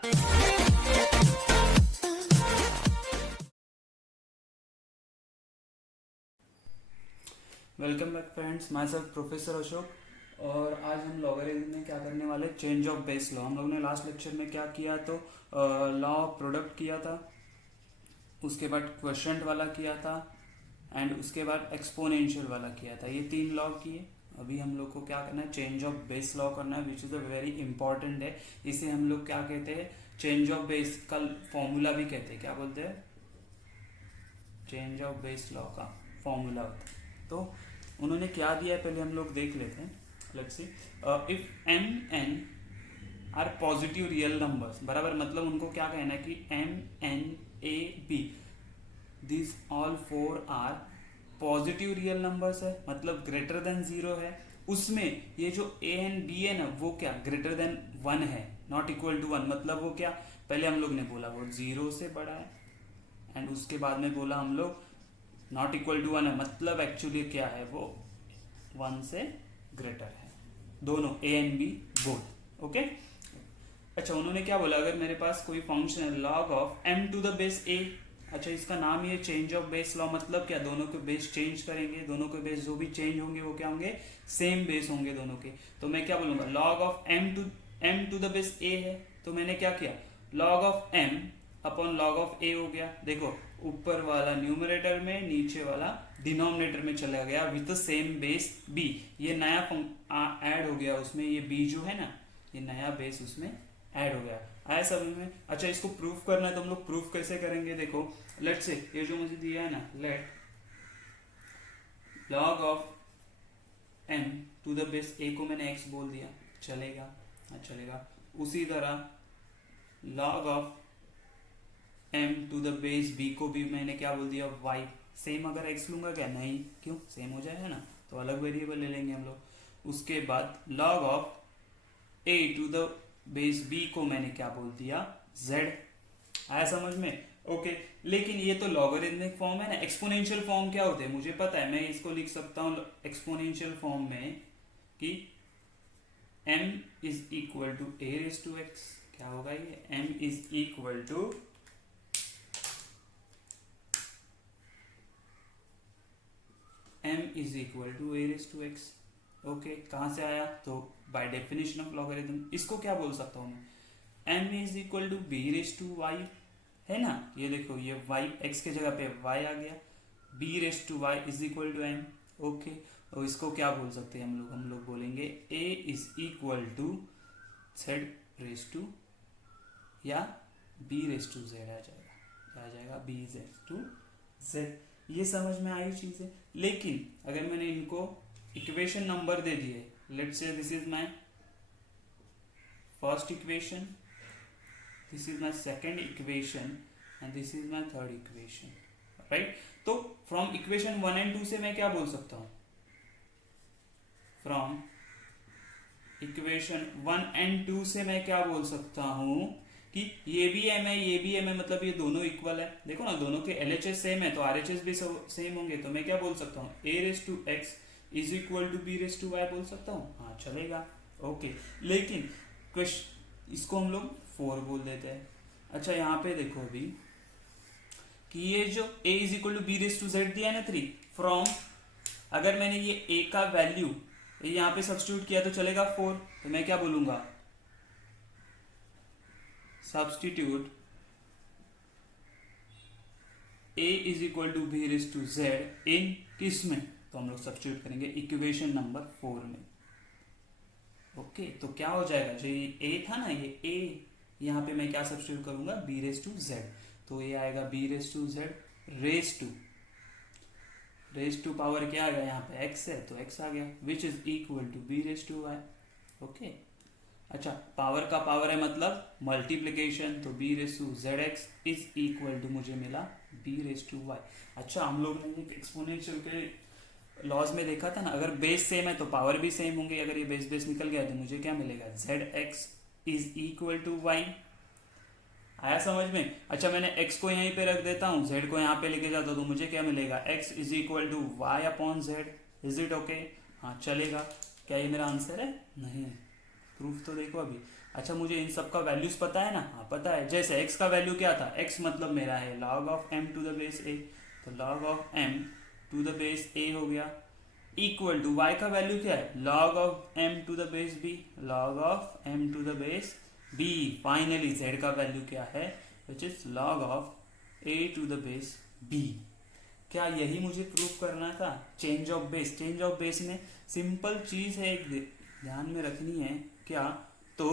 Welcome back friends, my self professor Ashok. और आज हम लॉगरिथम में क्या करने वाले, चेंज ऑफ बेस लॉ। हम लोगों ने लास्ट लेक्चर में क्या किया, तो लॉ ऑफ प्रोडक्ट किया था, उसके बाद क्वोशंट वाला किया था, एंड उसके बाद एक्सपोनेंशियल वाला किया था। ये 3 लॉ किए। अभी हम लोग को क्या करना है, चेंज ऑफ बेस लॉ करना है, which is a very important है। इसे हम लोग क्या कहते हैं, चेंज ऑफ बेस का फॉर्मूला भी कहते हैं। क्या बोलते हैं, चेंज ऑफ बेस लॉ का फॉर्मूला होता है। तो उन्होंने क्या दिया है पहले हम लोग देख लेते हैं। Let's see, if M N are positive real numbers, बराबर, मतलब उनको क्या कहना है कि M N A B, this all 4 are positive real numbers है, मतलब ग्रेटर देन 0 है। उसमें ये जो ए एन बी है ना, वो क्या ग्रेटर देन 1 है, नॉट इक्वल टू 1। मतलब वो क्या, पहले हम लोग ने बोला वो 0 से बड़ा है, एंड उसके बाद में बोला हम लोग नॉट इक्वल टू 1 है, मतलब एक्चुअली क्या है, वो 1 से ग्रेटर है। दोनों A and B both, okay. अच्छा, उन्होंने क्या बोला, अगर मेरे पास कोई फंक्शन है log of m to the base a, अच्छा इसका नाम ये चेंज ऑफ बेस लॉ। मतलब क्या, दोनों के बेस चेंज करेंगे, दोनों के बेस जो भी चेंज होंगे वो क्या होंगे, सेम बेस होंगे दोनों के। तो मैं क्या बोलूंगा, log of m to the base a है, तो मैंने क्या किया, log of m upon log of a हो गया। देखो, ऊपर वाला न्यूमरेटर में, नीचे वाला डिनोमिनेटर में चला गया विथ सेम बेस b। ये नया ऐड हो गया उसमें, ये b जो है ना, ये नया बेस उसमें ऐड हो गया। आया समझ में। अच्छा, इसको प्रूफ करना है तो हम लोग प्रूफ कैसे करेंगे, देखो लेट से, ये जो मुझे दिया है ना, let log of m to the base a को मैंने x बोल दिया, चलेगा, हाँ चलेगा। उसी तरह log of m to the base b को भी मैंने क्या बोल दिया, y। सेम अगर x लूंगा क्या, नहीं, क्यों, सेम हो जाएगा ना, तो अलग वेरिएबल ले लेंगे हम लोग। उसके बाद log of a to the base b को मैंने क्या बोल दिया, z। आया समझ में, ओके। लेकिन ये तो लॉगरिथमिक फॉर्म है ना। एक्सपोनेंशियल फॉर्म क्या होते हैं मुझे पता है, मैं इसको लिख सकता हूं एक्सपोनेंशियल फॉर्म में कि m is equal to a raise to x। क्या होगा ये, m is equal to a raise to x। Okay, कहां से आया, तो बाय डेफिनेशन ऑफ लॉगरिथम इसको क्या बोल सकता हूं मैं, m is equal to b raise to y, है ना। ये देखो, ये y x के जगह पे y आ गया, b raise to y is equal to m, okay. और इसको क्या बोल सकते हैं हम लोग बोलेंगे a is equal to z raise to, या b रेज टू z आ जाएगा b रेज टू z। ये समझ में आई चीज है। लेकिन अगर मैंने इनको इक्वेशन नंबर दे दिए, let's say this is my first equation, this is my second equation and this is my third equation, right? तो from equation 1 and 2 से मैं क्या बोल सकता हूँ, from equation 1 and 2 से मैं क्या बोल सकता हूँ कि ये भी m है, ये भी m है, मतलब ये दोनों इक्वल है। देखो ना, दोनों के LHS सेम है तो RHS भी सेम होंगे। तो मैं क्या बोल सकता हूँ, a raise to x is equal to b raise to y बोल सकता हूँ, हाँ चलेगा, ओके। लेकिन इसको हम लोग 4 बोल देते हैं। अच्छा, यहाँ पे देखो अभी कि ये जो a is equal to B raise to Z दिया है ना 3, फ्रॉम, अगर मैंने ये a का वैल्यू यहाँ पे सब्स्टिट्यूट किया तो चलेगा 4। तो मैं क्या बोलूंगा, substitute a is equal to B raise to Z in किस में, तो हम लोग सब्स्टिट्यूट करेंगे इक्वेशन नंबर 4 में, ओके। तो क्या हो जाएगा, जो ये a था ना, ये a, यहाँ पे मैं क्या सब्स्टिट्यूट करूंगा, b रेज टू z। तो ये आएगा b raise to z raise to power क्या आ गया, यहाँ पे x है तो x आ गया, which is equal to b raise to y, okay. अच्छा, पावर का पावर है मतलब मल्टीप्लीकेशन, तो b raise to zx is equal to मुझे मिला b रेज टू y। अच्छा, हम लोग ने एक्सपोनेंशियल के लॉज में देखा था ना, अगर बेस सेम है तो पावर भी सेम होंगे। अगर ये बेस निकल गया तो मुझे क्या मिलेगा, zx is equal to y। आया समझ में। अच्छा, मैंने x को यहीं पे रख देता हूँ, z को यहाँ पे लेके जाता हूँ, तो मुझे क्या मिलेगा, x is equal to y upon Z. Is it okay, हाँ चलेगा। क्या ये मेरा आंसर है, नहीं, प्रूफ तो देखो अभी। अच्छा, मुझे इन सब का वैल्यूज पता है ना? हाँ पता है। जैसे x का वैल्यू क्या था, x मतलब मेरा है log of m to the base a, तो log of m to the base a हो गया, इक्वल टू y का वैल्यू क्या है, log of m to the base b, log of m to the base b। Finally z का value क्या है, which is log of a to the base b। क्या यही मुझे प्रूव करना था? Change of base, change of base में simple चीज है, एक ध्यान में रखनी है क्या, तो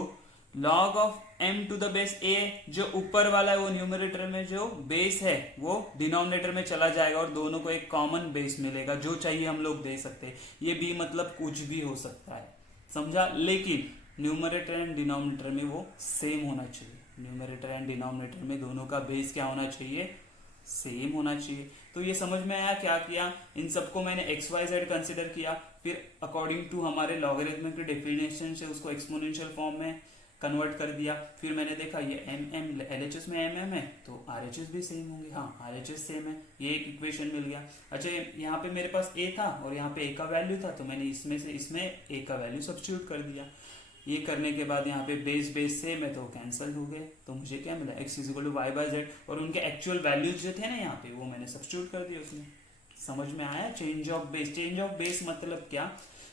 log of m to the base a, जो ऊपर वाला है वो न्यूमरेटर में, जो बेस है वो डिनोमिनेटर में चला जाएगा और दोनों को एक कॉमन बेस मिलेगा, जो चाहिए हम लोग दे सकते हैं। ये b मतलब कुछ भी हो सकता है, समझा? लेकिन न्यूमरेटर एंड डिनोमिनेटर में वो सेम होना चाहिए, न्यूमरेटर एंड डिनोमिनेटर में दोनों का बेस क्या होना चाहिए, सेम होना चाहिए। तो ये समझ में आया क्या किया, इन सबको मैंने एक्स वाई जेड कंसिडर किया, फिर अकॉर्डिंग टू हमारे लॉगरिथम के डेफिनेशन से उसको एक्सपोनेंशियल फॉर्म में कन्वर्ट कर दिया। फिर मैंने देखा ये M M L H S में एम एम है तो आर एच एस भी सेम होंगे, हाँ आर एच एस सेम है, ये एक इक्वेशन मिल गया। अच्छा, यहाँ पे मेरे पास ए था और यहाँ पे ए का वैल्यू था, तो मैंने इसमें से इसमें ए का वैल्यू सब्स्टिट्यूट कर दिया। ये करने के बाद यहाँ पे बेस बेस सेम है तो कैंसिल हो गए, तो मुझे क्या मिला, x is equal to Y by Z, और उनके एक्चुअल वैल्यूज जो थे ना यहाँ पे वो मैंने सब्स्टिट्यूट कर दिया उसमें। समझ में आया? Change of base, change of base मतलब क्या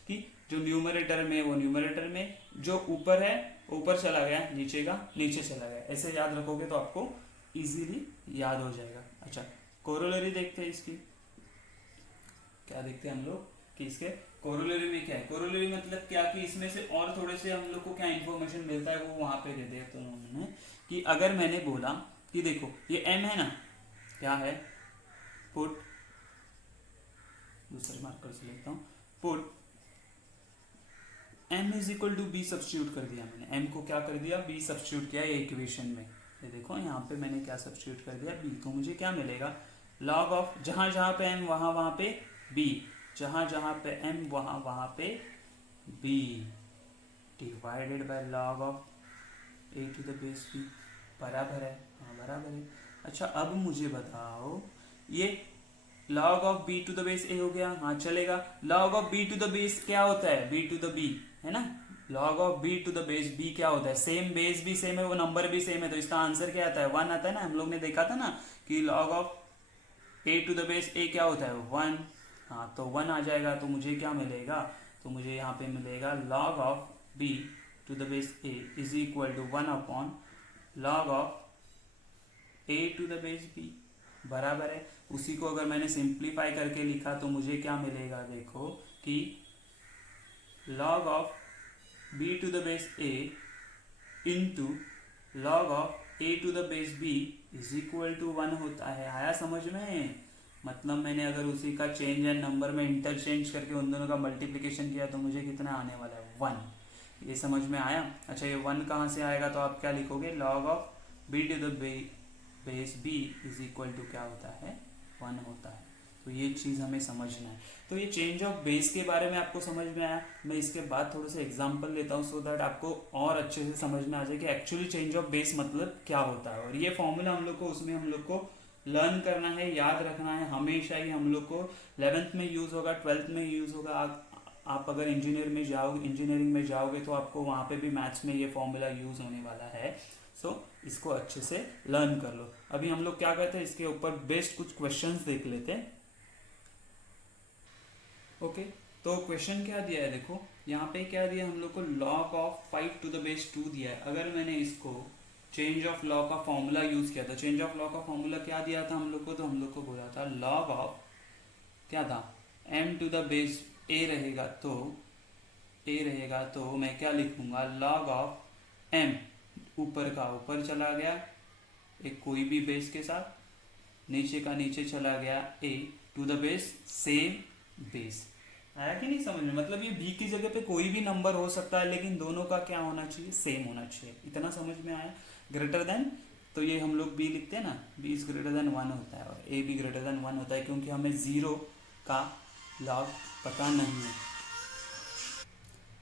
कि जो न्यूमरेटर में वो न्यूमरेटर में, जो ऊपर है ऊपर चला गया, नीचे का नीचे चला गया, ऐसे याद रखोगे तो आपको इजीली याद हो जाएगा। अच्छा, कोरोलरी देखते हैं इसकी, क्या देखते हैं हम लोग कि इसके कोरोलरी में क्या है। कोरोलरी मतलब क्या कि इसमें से और थोड़े से हम लोग को क्या इन्फॉर्मेशन मिलता है वो वहां पे दे दिया तो उन्होंने, कि अगर मैंने बोला कि देखो ये m है ना, क्या है, पुट, दूसरे मार्कर से लेता हूं, put m is equal to b substitute कर दिया मैंने, m को क्या कर दिया, b सब्स्टिट्यूट किया ये इक्वेशन में। ये देखो यहाँ पे मैंने क्या सब्स्टिट्यूट कर दिया, b, तो मुझे क्या मिलेगा, लॉग ऑफ जहां जहां पे m वहां वहां पे b, जहां जहां पे m वहां वहां पे b, divided by log of a to the base b, बराबर है, हाँ बराबर है। अच्छा, अब मुझे बताओ ये log of b to the base a हो गया, हाँ चलेगा। log of b to the base क्या होता है, b टू द b है ना, log of b to the base b क्या होता है, सेम बेस भी सेम है, वो नंबर भी सेम है, तो इसका आंसर क्या आता है, 1 आता है ना। हम लोग ने देखा था ना कि log of a to the base a क्या होता है, 1, हाँ तो 1 आ जाएगा, तो मुझे क्या मिलेगा, तो मुझे यहाँ पे मिलेगा log of b to the base a is equal to 1 upon log of a to the base b, बराबर है। उसी को अगर मैंने सिंप्लीफाई करके लिखा तो मुझे क्या मिलेगा, देखो कि log of b to the base a into log of a to the base b is equal to 1 होता है। आया समझ में? मतलब मैंने अगर उसी का चेंज एंड नंबर में इंटरचेंज करके उन दोनों का मल्टीप्लिकेशन किया तो मुझे कितना आने वाला है, 1। ये समझ में आया? अच्छा, ये 1 कहाँ से आएगा, तो आप क्या लिखोगे, log of b to the base b is equal to क्या होता है, 1 होता है। तो ये चीज़ हमें समझना है। तो ये चेंज ऑफ बेस के बारे में आपको समझ में आया। मैं इसके बाद थोड़े से एग्जांपल लेता हूँ सो दैट आपको और अच्छे से समझ में आ जाए कि एक्चुअली चेंज ऑफ बेस मतलब क्या होता है। और ये फॉर्मूला हम लोग को उसमें हम लोग को लर्न करना है, याद रखना है हमेशा ही। हम लोग को 11th में यूज़ होगा, 12th में यूज़ होगा। आप अगर इंजीनियरिंग में जाओगे तो आपको वहाँ पे भी मैथ्स में ये फॉर्मूला यूज़ होने वाला है। सो इसको अच्छे से लर्न कर लो। अभी हम लोग क्या करते हैं, इसके ऊपर बेस्ड कुछ क्वेश्चंस देख लेते हैं। ओके, तो क्वेश्चन क्या दिया है, देखो यहाँ पे क्या दिया हम लोग को, log of 5 to the base 2 दिया है। अगर मैंने इसको चेंज ऑफ लॉ का फॉर्मूला यूज किया था, चेंज ऑफ लॉ का फॉर्मूला क्या दिया था हम लोग को, तो हम लोग को बोला था log ऑफ क्या था, m to the base a रहेगा, तो मैं क्या लिखूंगा, log ऑफ m, ऊपर का ऊपर चला गया एक कोई भी बेस के साथ, नीचे का नीचे चला गया a to the base same base. आया कि नहीं समझ में? मतलब ये b की जगह पे कोई भी नंबर हो सकता है लेकिन दोनों का क्या होना चाहिए, सेम होना चाहिए। इतना समझ में आया? ग्रेटर देन, तो ये हम लोग b लिखते हैं ना, b इज ग्रेटर देन 1 होता है और a भी ग्रेटर देन 1 होता है, क्योंकि हमें 0 का लॉग पता नहीं है।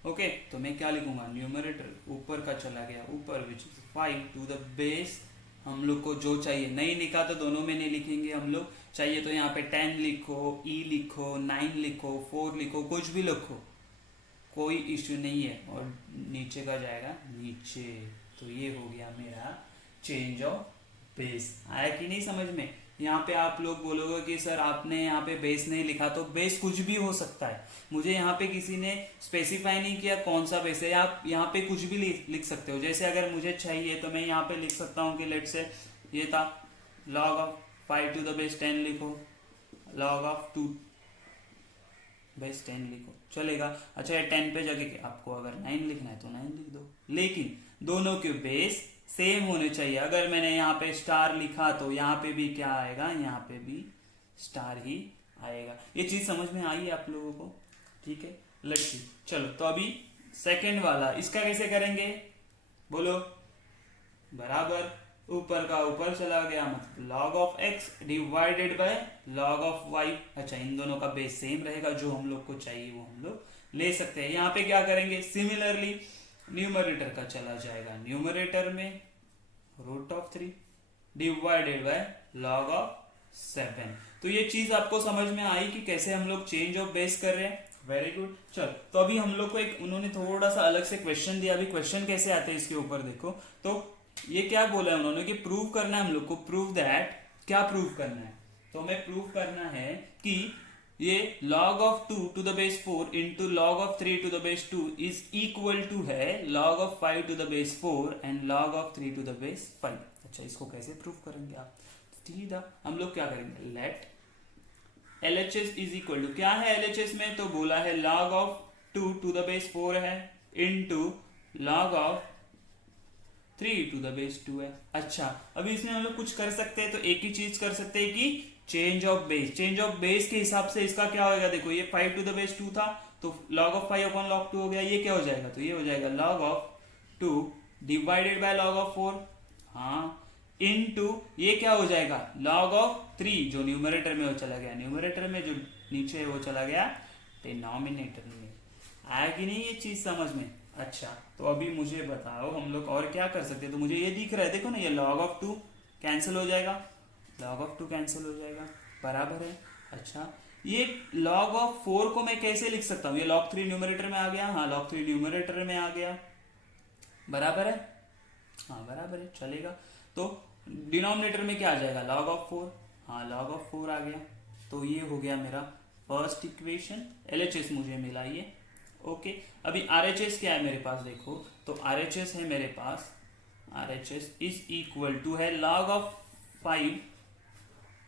ओके, तो मैं क्या लिखूंगा, न्यूमरेटर ऊपर का चला गया ऊपर, which is 5 to the base, हम लोग को जो चाहिए, नहीं लिखा तो दोनों में नहीं लिखेंगे हम लोग, चाहिए तो यहाँ पे 10 लिखो, e लिखो, 9 लिखो, 4 लिखो, कुछ भी लिखो, कोई इश्यू नहीं है। और नीचे का जाएगा नीचे। तो ये हो गया मेरा चेंज ऑफ बेस। आया कि नहीं समझ में? यहाँ पे आप लोग बोलोगे कि सर आपने यहाँ पे बेस नहीं लिखा, तो बेस कुछ भी हो सकता है। मुझे यहाँ पे किसी ने स्पेसिफाई नहीं किया कौन सा बेस है। आप यहाँ पे कुछ भी लिख सकते हो। जैसे अगर मुझे चाहिए तो मैं यहाँ पे लिख सकता हूँ कि लेट से ये था log of 5 to the base 10 लिखो, log ऑफ 2 बेस 10 लिखो, चलेगा। अच्छा ये 10 पे जगह आपको अगर 9 लिखना है तो 9 लिख दो, लेकिन दोनों के बेस सेम होने चाहिए। अगर मैंने यहाँ पे स्टार लिखा तो यहाँ पे भी क्या आएगा, यहाँ पे भी स्टार ही आएगा। ये चीज समझ में आई है आप लोगों को? ठीक है, लेट्स सी। चलो तो अभी सेकंड वाला, इसका कैसे करेंगे बोलो? बराबर ऊपर का ऊपर चला गया, मतलब log of x divided by log of y। अच्छा इन दोनों का बेस सेम रहेगा, जो हम लोग को चाहिए वो हम लोग ले सकते हैं। यहाँ पे क्या करेंगे, सिमिलरली न्यूमरेटर का चला जाएगा न्यूमरेटर में root of 3 divided by log of 7। तो ये चीज आपको समझ में आई कि कैसे हम लोग चेंज ऑफ बेस कर रहे हैं। Very good. चल तो अभी हम लोग को एक उन्होंने थोड़ा सा अलग से क्वेश्चन दिया। अभी क्वेश्चन कैसे आते हैं इसके ऊपर देखो। तो ये क्या बोला है उन्होंने कि प्रूव करना है हम लोग को, प्रूव दैट, क्या प्रूव करना है? तो हमें प्रूव करना है कि ये log of 2 to the base 4 into log of 3 to the base 2 is equal to है log of 5 to the base 4 and log of 3 to the base 5। अच्छा इसको कैसे प्रूव करेंगे आप? सीधा हम लोग क्या करेंगे, let LHS is equal to, क्या है LHS में? तो बोला है log of 2 to the base 4 है into log of 3 to the base 2 है। अच्छा अभी इसमें हम लोग कुछ कर सकते हैं, तो एक ही चीज कर सकते हैं कि change of base. Change of base के हिसाब से इसका क्या होगा, देखो ये 5 to the base 2 था तो log ऑफ 5 अपॉन log 2 हो गया। ये क्या हो जाएगा, तो ये हो जाएगा log of 2 divided by log of 4, हाँ, इनटू ये क्या हो जाएगा log ऑफ 3, जो न्यूमरेटर में वो चला गया न्यूमरेटर में, जो नीचे है वो चला गया डिनोमिनेटर में। आया कि नहीं ये चीज समझ में? अच्छा तो अभी मुझे बताओ हम लोग और क्या कर सकते हैं। तो मुझे ये दिख रहा है, देखो ना, ये log ऑफ 2 कैंसिल हो जाएगा, log ऑफ 2 कैंसिल हो जाएगा, बराबर है। अच्छा ये log ऑफ 4 को मैं कैसे लिख सकता हूँ? ये log 3 न्यूमरेटर में आ गया, हाँ log 3 न्यूमरेटर में आ गया, बराबर है, हाँ बराबर है, चलेगा। तो डिनोमिनेटर में क्या आ जाएगा, log ऑफ 4, हाँ log ऑफ 4 आ गया। तो ये हो गया मेरा फर्स्ट इक्वेशन। LHS मुझे मिला ये, ओके। अभी RHS क्या है मेरे पास, देखो तो RHS है मेरे पास, RHS इज इक्वल टू है log of 5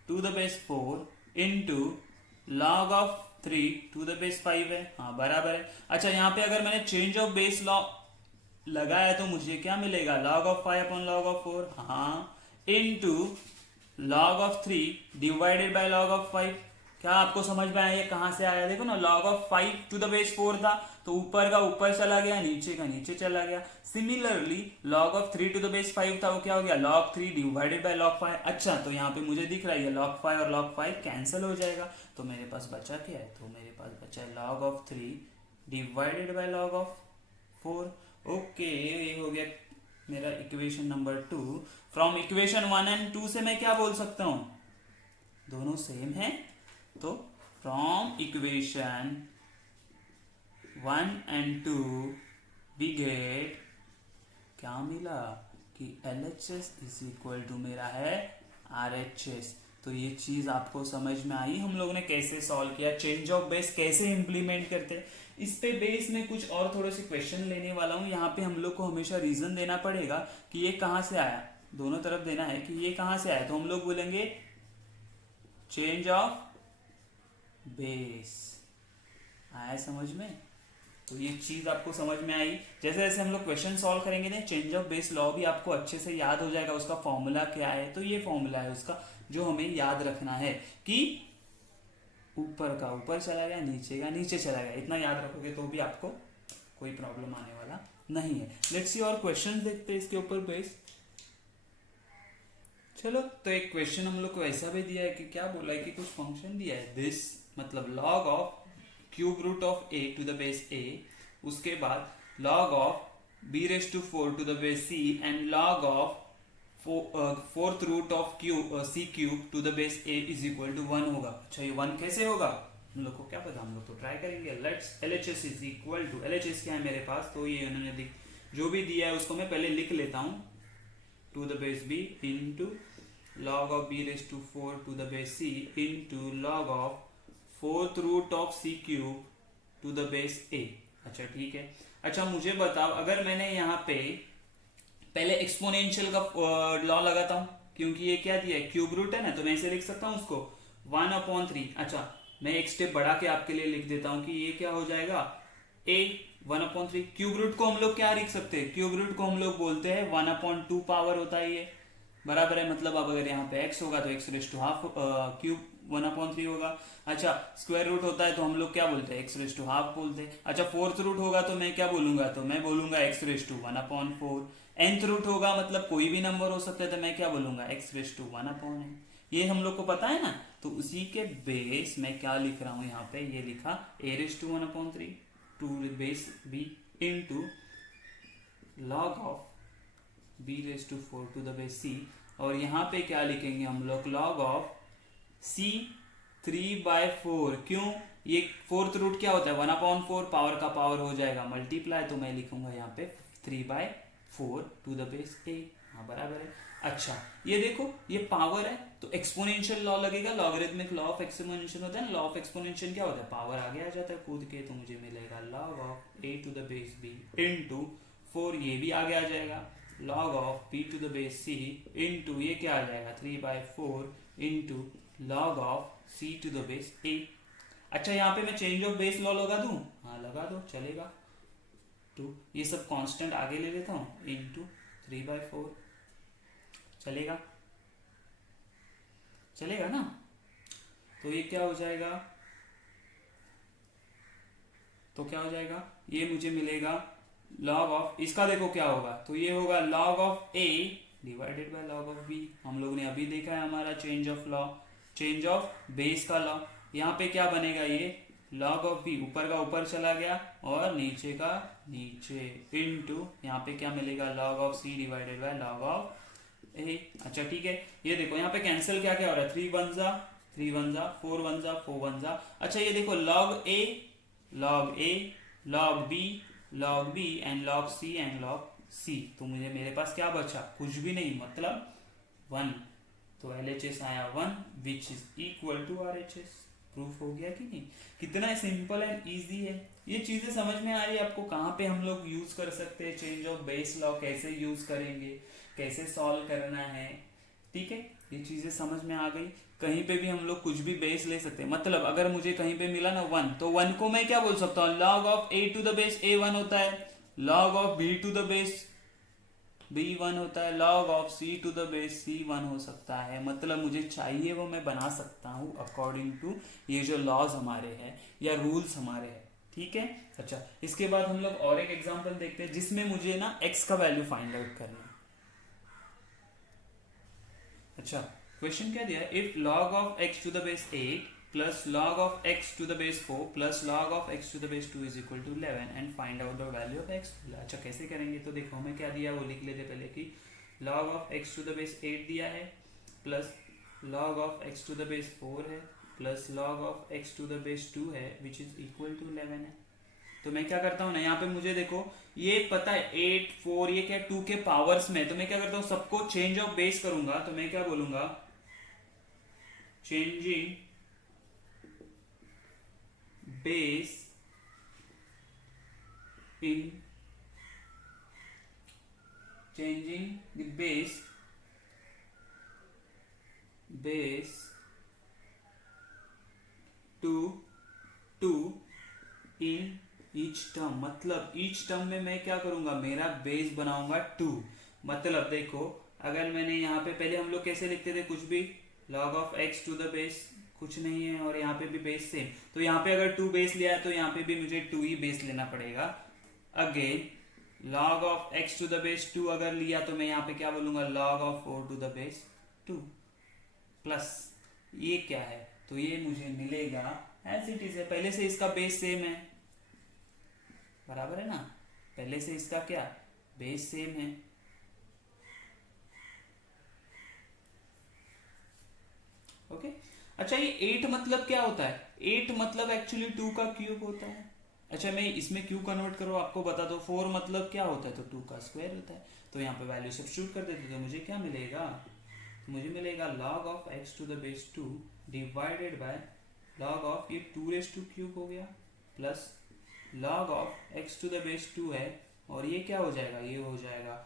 to the base 4 into log of 3 to the base 5 है, हाँ बराबर है। अच्छा यहाँ पे अगर मैंने चेंज ऑफ बेस लॉ लगाया तो मुझे क्या मिलेगा, log of 5 upon log of 4, हाँ, into log of 3 divided by log of 5। क्या आपको समझ में आया ये कहां से आया? देखो ना, log of 5 to the base 4 था तो ऊपर का ऊपर चला गया, नीचे का नीचे चला गया। Similarly log of 3 to the base 5 था, वो क्या हो गया log 3 डिवाइडेड बाय log 5। अच्छा तो यहाँ पे मुझे दिख रहा है ये log 5 और log 5 कैंसिल हो जाएगा, तो मेरे पास बचा क्या है, तो मेरे पास बचा है log of 3 divided by log of 4। Okay ये हो गया मेरा equation number 2। From equation 1 and 2 से मैं क्या बोल सकता हूं, दोनों सेम है। तो from equation 1 and 2 we get, क्या मिला कि LHS इज इक्वल टू मेरा है RHS। तो ये चीज आपको समझ में आई हम लोग ने कैसे सॉल्व किया, चेंज ऑफ बेस कैसे इंप्लीमेंट करते हैं। इस पे बेस में कुछ और थोड़े से क्वेश्चन लेने वाला हूँ। यहाँ पे हम लोग को हमेशा रीजन देना पड़ेगा कि ये कहाँ से आया, दोनों तरफ देना है कि ये कहाँ से आया। तो हम लोग बोलेंगे चेंज ऑफ बेस। आया समझ में? तो ये चीज आपको समझ में आई। जैसे जैसे हम लोग क्वेश्चन सॉल्व करेंगे ना, चेंज ऑफ बेस लॉ भी आपको अच्छे से याद हो जाएगा, उसका फॉर्मूला क्या है। तो ये फॉर्मूला है उसका जो हमें याद रखना है कि ऊपर का ऊपर चला गया, नीचे का नीचे चला गया। इतना याद रखोगे तो भी आपको कोई प्रॉब्लम आने वाला नहीं है। लेट्स सी और क्वेश्चन देखते हैं इसके ऊपर बेस। चलो तो एक क्वेश्चन हम लोग को ऐसा भी दिया है कि क्या बोला है कि कुछ फंक्शन दिया है दिस, मतलब log of cube root of a to the base a, उसके बाद log of b raise to 4 to the base c and log of fourth root of cube c cube to the base a is equal to 1 होगा। अच्छा ये 1 कैसे होगा, हम लोग को क्या पता, हम लोग तो ट्राई करेंगे। Let's LHS is equal to, LHS क्या है मेरे पास, तो ये उन्होंने जो भी दिया है उसको मैं पहले लिख लेता हूँ, to the base b into log of b raised to 4 to the base c into log of fourth root of c cube to the base a। अच्छा ठीक है। अच्छा मुझे बताओ, अगर मैंने यहाँ पे पहले एक्सपोनेंशियल का लॉ लगाता हूँ, क्योंकि ये क्या दिया है, क्यूब रूट है ना, तो मैं इसे लिख सकता हूँ उसको 1/3। अच्छा मैं एक स्टेप बढ़ा के आपके लिए लिख देता हूँ कि ये क्या हो जाएगा, a 1/3। क्यूब रूट को हम लोग क्या लिख सकते हैं, क्यूब रूट को हम लोग बोलते हैं 1/2 पावर होता है ये, बराबर है। मतलब अब अगर यहाँ पे x होगा तो x raise to half cube 1/3 होगा। अच्छा स्क्वायर रूट होता है तो हम लोग क्या बोलते हैं, x रेस टू हाफ बोलते हैं। अच्छा फोर्थ रूट होगा तो मैं क्या बोलूंगा, तो मैं बोलूंगा x raise to 1/4। nth root होगा मतलब कोई भी नंबर हो सकता है, तो मैं क्या बोलूंगा, x रेस टू 1/n। ये हम लोग को पता है ना, तो उसी के बेस मैं क्या लिख रहा हूं यहाँ पे, ये लिखा a raise to 1/3 to base b into log of b raise to 4 to the base c, और यहाँ पे क्या लिखेंगे हम लोग, log ऑफ c 3/4। क्यों, ये फोर्थ रूट क्या होता है 1/4, पावर का पावर हो जाएगा मल्टीप्लाई, तो मैं लिखूंगा यहाँ पे 3/4 टू द बेस a। हाँ बराबर है। अच्छा ये देखो ये पावर है तो एक्सपोनेंशियल लॉ लगेगा, लॉगरिथमिक लॉ ऑफ एक्सपोनेंशियल होता है ना, लॉ ऑफ एक्सपोनेंशियल क्या होता है, पावर आगे आ जाता है कूद के, तो मुझे मिलेगा log of a to the base b into 4, ये भी आगे आ जाएगा, log of b to the base c into ये क्या आ जाएगा 3/4 into log of c to the base a। अच्छा यहाँ पे मैं चेंज ऑफ बेस लॉ लगा दूं, हाँ लगा दो चलेगा। टू ये सब कांस्टेंट आगे ले लेता हूँ इंटू 3/4, चलेगा, चलेगा ना। तो ये क्या हो जाएगा, तो क्या हो जाएगा, ये मुझे मिलेगा log ऑफ, इसका देखो क्या होगा, तो ये होगा log of a divided by log of b। हम लोग ने अभी देखा है हमारा change of law, change of base का लॉ। यहाँ पे क्या बनेगा, ये log ऑफ b ऊपर का ऊपर चला गया और नीचे का नीचे इंटू यहाँ पे क्या मिलेगा log of c divided by log of a। अच्छा ठीक है, ये देखो यहाँ पे कैंसिल क्या क्या हो रहा है, 3 1 जा 3 1 जा 4 1 जा 4 1 जा। अच्छा ये देखो log a log b log b and log c and log c, तो मुझे मेरे पास क्या बचा, कुछ भी नहीं, मतलब 1, तो LHS आया 1 which is equal to RHS। Proof हो गया कि नहीं, कितना सिंपल एंड इजी है। ये चीजें समझ में आ रही है आपको, कहाँ पे हम लोग यूज कर सकते हैं चेंज ऑफ बेस लॉ, कैसे यूज करेंगे, कैसे सॉल्व करना है, ठीक है। ये चीजें समझ में आ गई। कहीं पे भी हम लोग कुछ भी बेस ले सकते हैं, मतलब अगर मुझे कहीं पे मिला ना 1, तो 1 को मैं क्या बोल सकता हूँ, log of a to the base a 1 होता है, log of b to the base b 1 होता है, log of c to the base c 1 हो सकता है। मतलब मुझे चाहिए वो मैं बना सकता हूँ अकॉर्डिंग टू ये जो लॉज हमारे हैं या रूल्स हमारे हैं, ठीक है। अच्छा इसके बाद हम लोग और एक एग्जांपल देखते हैं जिसमें मुझे ना x का वैल्यू फाइंड आउट करना है। अच्छा क्वेश्चन क्या दिया है, if log of x to the base 8 plus log of x to the base 4 plus log of x to the base 2 is equal to 11 and find out the value of x। अच्छा कैसे करेंगे, तो देखो हमें क्या दिया वो लिख लेते पहले कि log of x to the base 8 दिया है plus log of x to the base 4 है plus log of x to the base 2 है विच इज इक्वल टू 11 है। तो मैं क्या करता हूँ ना, यहाँ पे मुझे देखो ये पता है 8 4 ये क्या 2 के पावर्स में, तो मैं क्या करता हूँ सबको चेंज ऑफ बेस करूंगा, तो मैं क्या बोलूंगा, changing base in changing the base to 2 in each term। मतलब each term में मैं क्या करूंगा, मेरा बेस बनाऊंगा 2। मतलब देखो अगर मैंने यहाँ पे पहले हम लोग कैसे लिखते थे, कुछ भी log of x to the base कुछ नहीं है और यहाँ पे भी बेस सेम, तो यहाँ पे अगर 2 बेस लिया है तो यहाँ पे भी मुझे 2 ही बेस लेना पड़ेगा। Again log of x to the base 2 अगर लिया तो मैं यहाँ पे क्या बोलूंगा, log of 4 to the base 2 plus ये क्या है, तो ये मुझे मिलेगा एज इट इज है, पहले से इसका बेस सेम है, बराबर है ना, पहले से इसका क्या बेस सेम है। ओके अच्छा ये 8 मतलब क्या होता है, 8 मतलब एक्चुअली 2 का क्यूब होता है। अच्छा मैं इसमें क्यों कन्वर्ट करूँ आपको बता दो। 4 मतलब क्या होता है, तो 2 का स्क्वायर होता है। तो यहाँ पे वैल्यू सब्स्टिट्यूट कर देते तो मुझे क्या मिलेगा, तो मुझे मिलेगा log of x to the base 2 divided by log of ये 2 रेज टू क्यूब हो गया plus log of x to the base 2 है, और ये क्या हो जाएगा, ये हो जाएगा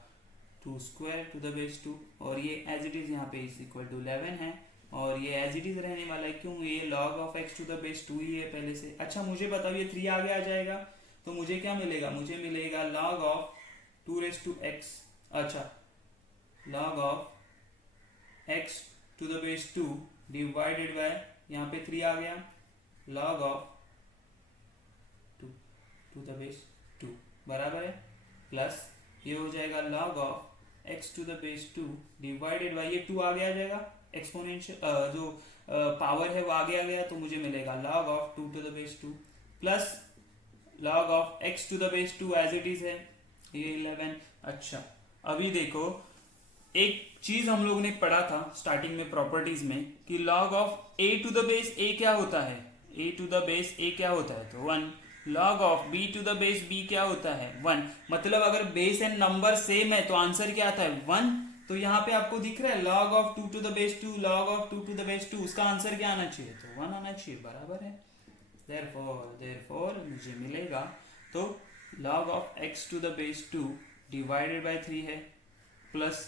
2 स्क्वायर टू द बेस 2, और ये एज इट इज यहाँ पे इज इक्वल टू 11 है, और ये एज इट इज रहने वाला है। क्यों, ये log of x to the base 2 ही है पहले से। अच्छा मुझे बताओ ये 3 आगे आ जाएगा तो मुझे क्या मिलेगा, मुझे मिलेगा log of 2 raise to x, अच्छा log of x to the base 2 divided by यहाँ पे 3 आ गया log of 2 to the base 2 बराबर है, प्लस ये हो जाएगा log of x to the base 2 divided by ये 2 आगे आ जाएगा, एक्सपोनेंशियल जो पावर है वो आगे आ गया, तो मुझे मिलेगा log of 2 to the base 2 plus log of x to the base 2 as it is है ये 11। अच्छा अभी देखो एक चीज हम लोग ने पढ़ा था स्टार्टिंग में प्रॉपर्टीज में कि log of a to the base a क्या होता है, a to the base a क्या होता है, तो 1। log of b to the base b क्या होता है, 1। मतलब अगर बेस एंड नंबर सेम है तो आंसर क्या आता है, 1। तो यहाँ पे आपको दिख रहा है log of 2 to the base 2, log of 2 to the base 2, उसका आंसर क्या आना चाहिए, तो 1 आना चाहिए, बराबर है। therefore मुझे मिलेगा तो log of x to the base 2 divided by 3 है, plus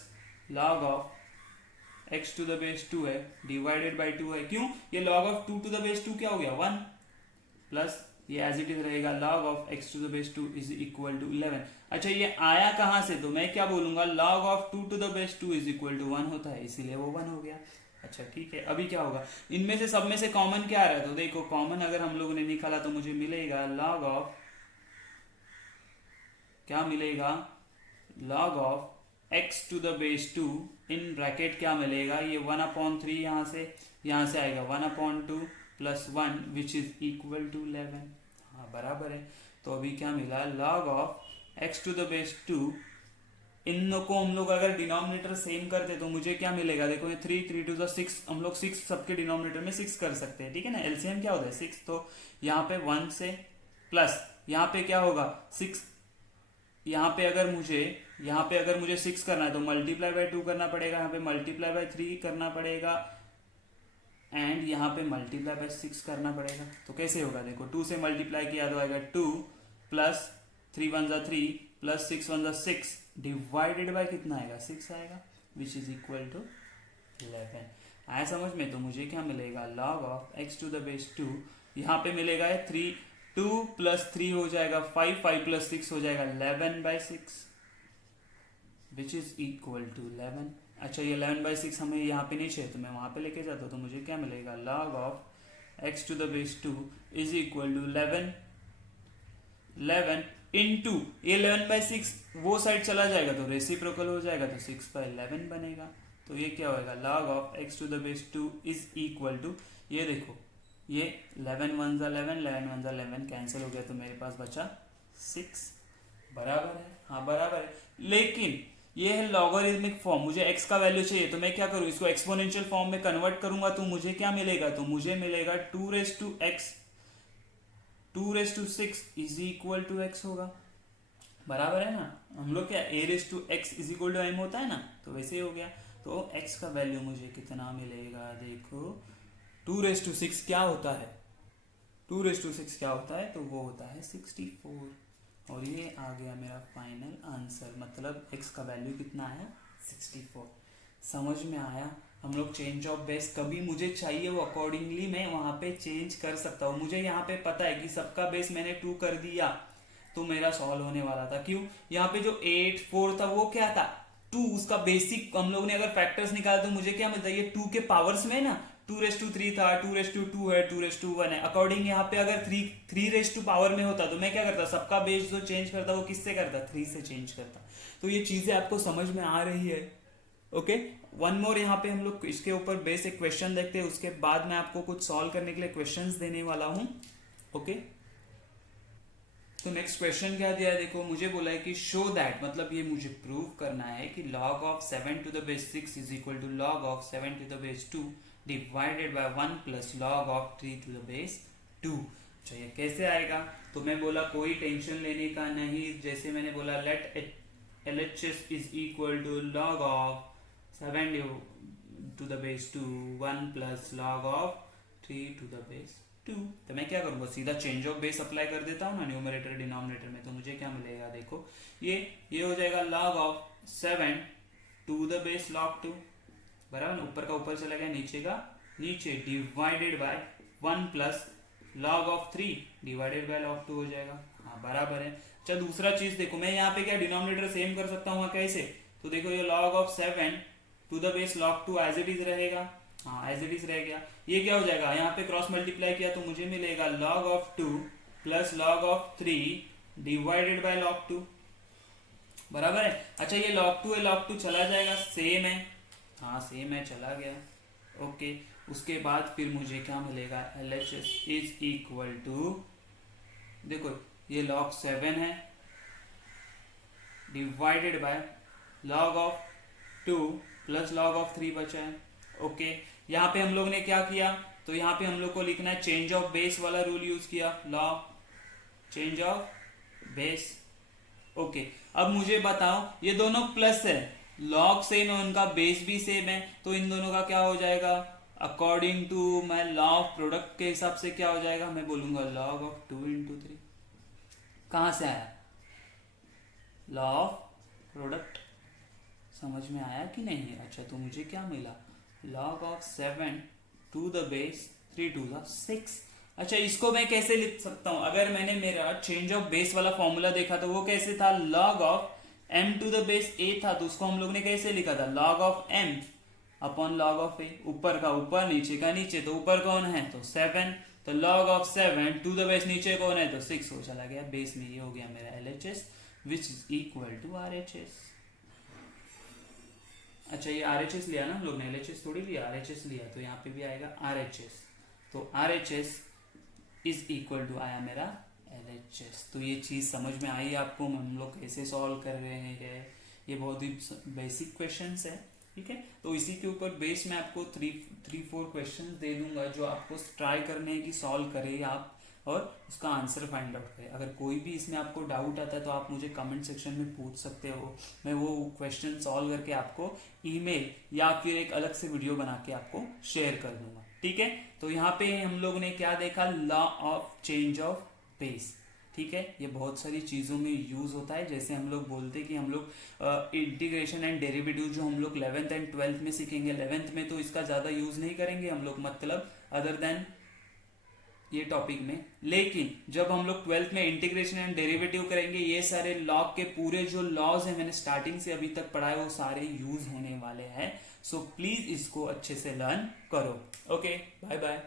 log of x to the base 2 है डिवाइडेड बाय 2 है। क्यों, ये log of 2 to the base 2 क्या हो गया, 1, प्लस ये एज इट इज रहेगा log of x to the base 2 is equal to 11। अच्छा ये आया कहां से, तो मैं क्या बोलूंगा log of 2 to the base 2 is equal to 1 होता है, इसीलिए वो 1 हो गया। अच्छा ठीक है, अभी क्या होगा, इनमें से सब में से कॉमन क्या आ रहा है, तो देखो कॉमन अगर हम लोगों ने निकाला तो मुझे मिलेगा log ऑफ, क्या मिलेगा, log of x to the base 2 in bracket क्या मिलेगा, ये 1/3 यहाँ से आएगा 1/2 plus 1 which is equal to 11। हाँ बराबर है। तो अभी क्या मिला, log of x to the base 2, इन को हम लोग अगर डिनोमिनेटर सेम करते तो मुझे क्या मिलेगा, देखो ये 3 टू द 6, हम लोग 6 सबके डिनोमिनेटर में 6 कर सकते हैं, ठीक है ना, एलसीएम क्या होता है 6। तो यहाँ पे 1 से प्लस यहाँ पे क्या होगा 6, यहाँ पे अगर मुझे 6 करना है तो मल्टीप्लाई बाय 2 करना पड़ेगा, यहाँ पे मल्टीप्लाई बाय 3 करना पड़ेगा, एंड यहाँ पे मल्टीप्लाई बाय 6 करना पड़ेगा। तो कैसे होगा, देखो 2 से मल्टीप्लाई किया तो आएगा 2 प्लस 3 1 जा 3 प्लस 6 1 जा 6 डिवाइडेड बाय कितना आएगा, 6 आएगा, विच इज इक्वल टू 11। आया समझ में, तो मुझे क्या मिलेगा, log of x to the base 2, यहाँ पे मिलेगा 2 प्लस 3 हो जाएगा 5, 5 प्लस 6 हो जाएगा 11/6 विच इज इक्वल टू 11। अच्छा ये 11/6 हमें यहाँ पे नहीं चाहिए तो मैं वहां पे लेके जाता हूँ, तो मुझे क्या मिलेगा, log of x to the base 2 is equal to 11 into ये 11/6 वो साइड चला जाएगा तो रेसिप्रोकल हो जाएगा, तो 6/11 बनेगा। तो ये क्या होगा, log of x to the base 2 is equal to, ये देखो ये 11 1 जा 11 11 1 जा 11 कैंसिल हो गया, तो मेरे पास बचा 6, बराबर है, हाँ बराबर है। लेकिन ये है लॉगरिथमिक फॉर्म, मुझे x का वैल्यू चाहिए तो मैं क्या करूँ, इसको एक्सपोनेंशियल फॉर्म में कन्वर्ट करूंगा तो मुझे क्या मिलेगा, तो मुझे मिलेगा 2 raise to 6 is equal to x होगा, बराबर है ना। हम लोग क्या a raise to x is equal to m होता है ना, तो वैसे ही हो गया। तो x का वैल्यू मुझे कितना मिलेगा, देखो 2 रेज टू 6 क्या होता है, 2 रेज टू 6 क्या होता है, तो वो होता है 64, और ये आ गया मेरा फाइनल आंसर, मतलब x का वैल्यू कितना आया, 64। समझ में आया। हम लोग चेंज ऑफ बेस कभी मुझे चाहिए वो अकॉर्डिंगली मैं वहां पे चेंज कर सकता हूँ। मुझे यहाँ पे पता है कि सबका बेस मैंने 2 कर दिया तो मेरा सॉल्व होने वाला था। क्यों, यहाँ पे जो 8 4 था वो क्या था, 2, उसका बेसिक हम लोग ने अगर फैक्टर्स निकाला तो मुझे क्या मिलता है, ये 2 के पावर्स में ना 2/3 था, 2/2 है, 2/1 है। अकॉर्डिंग यहाँ पे अगर 3 पावर में होता तो मैं क्या करता, सबका बेस जो चेंज करता वो किससे करता, 3 से चेंज करता। तो ये चीजें आपको समझ में आ रही है। ओके, वन मोर यहाँ पे हम लोग इसके ऊपर बेसिक क्वेश्चन देखते हैं, उसके बाद मैं आपको कुछ सॉल्व करने के लिए क्वेश्चंस देने वाला हूं। ओके, तो नेक्स्ट क्वेश्चन क्या दिया है, देखो मुझे बोला है कि शो दैट, मतलब ये मुझे प्रूव करना है कि log of 7 to the base 6 is equal to log of 7 to the base 2 divided by 1 plus log of 3 to the base 2। चाहिए कैसे आएगा, तो मैं बोला कोई टेंशन लेने का नहीं, जैसे मैंने बोला let LHS is equal to log of 7 to the base 2 1 plus log of 3 to the base 2। तो मैं क्या करूंगा, सीधा चेंज ऑफ बेस अप्लाई कर देता हूँ ना न्यूमरेटर डिनोमिनेटर में, तो मुझे क्या मिलेगा, देखो ये हो जाएगा log of 7 to the base log 2, बराबर ना, ऊपर का ऊपर चला गया, नीचे का नीचे, divided by 1 plus log of 3 divided by log 2 हो जाएगा। हाँ बराबर है। अच्छा दूसरा चीज देखो, मैं यहाँ पे क्या डिनोमिनेटर सेम कर सकता हूँ कैसे, तो देखो ये log of 7 to the base log 2 as it is रहेगा। हाँ एज इट इज रह गया। ये क्या हो जाएगा, यहाँ पे क्रॉस मल्टीप्लाई किया तो मुझे मिलेगा log of 2 plus log of 3 divided by log 2, बराबर है। अच्छा ये log 2 है, log 2 चला जाएगा, सेम है, हाँ सेम है, चला गया। ओके उसके बाद फिर मुझे क्या मिलेगा, LHS इज इक्वल टू, देखो ये log 7 है divided by log of 2 plus log of 3 बचा है। ओके यहाँ पे हम लोग ने क्या किया, तो यहाँ पे हम लोग को लिखना है चेंज ऑफ बेस वाला रूल यूज किया, law change of base. Okay अब मुझे बताओ ये दोनों प्लस है, लॉग सेम है, उनका बेस भी सेम है, तो इन दोनों का क्या हो जाएगा, अकॉर्डिंग टू मैं लॉ ऑफ प्रोडक्ट के हिसाब से क्या हो जाएगा, मैं बोलूंगा लॉग ऑफ 2 इंटू 3। कहां से आया, लॉ ऑफ प्रोडक्ट, समझ में आया कि नहीं। अच्छा तो मुझे क्या मिला, log of 7 to the base 3 to the 6। अच्छा इसको मैं कैसे लिख सकता हूं, अगर मैंने मेरा चेंज ऑफ बेस वाला फॉर्मूला देखा तो वो कैसे था, log of m to the base a था, तो उसको हम लोग ने कैसे लिखा था, log of m upon log of a, ऊपर का ऊपर नीचे का नीचे, तो ऊपर कौन है तो 7, तो log of 7 to the base नीचे कौन है तो 6, हो चला गया बेस में, ये हो गया मेरा LHS which is equal to RHS। अच्छा ये RHS लिया ना हम लोग ने, LHS थोड़ी लिया, RHS लिया, तो यहाँ पे भी आएगा RHS, तो RHS इज इक्वल टू आया मेरा LHS। तो ये चीज समझ में आई आपको, हम लोग कैसे सॉल्व कर रहे हैं, ये बहुत ही बेसिक क्वेश्चंस है, ठीक है। तो इसी के ऊपर बेस में आपको 3-4 क्वेश्चंस दे दूंगा जो आपको ट्राई करने हैं कि सॉल्व करें आप और उसका आंसर फाइंड आउट करें। अगर कोई भी इसमें आपको डाउट आता है तो आप मुझे कमेंट सेक्शन में पूछ सकते हो, मैं वो क्वेश्चन सॉल्व करके आपको ईमेल या फिर एक अलग से वीडियो बना के आपको शेयर कर दूंगा, ठीक है। तो यहाँ पे हम लोग ने क्या देखा, law of change of base, ठीक है। ये बहुत सारी चीज़ों में यूज होता है, जैसे हम लोग बोलते हैं कि हम लोग इंटीग्रेशन एंड डेरिवेटिव जो हम लोग 11th एंड 12th में सीखेंगे, 11th में तो इसका ज़्यादा यूज नहीं करेंगे हम लोग, मतलब अदर देन ये टॉपिक में, लेकिन जब हम लोग 12th में इंटीग्रेशन एंड डेरिवेटिव करेंगे, ये सारे लॉग के पूरे जो लॉज हैं मैंने स्टार्टिंग से अभी तक पढ़ाए वो सारे यूज होने वाले हैं। सो प्लीज इसको अच्छे से लर्न करो। Okay bye bye.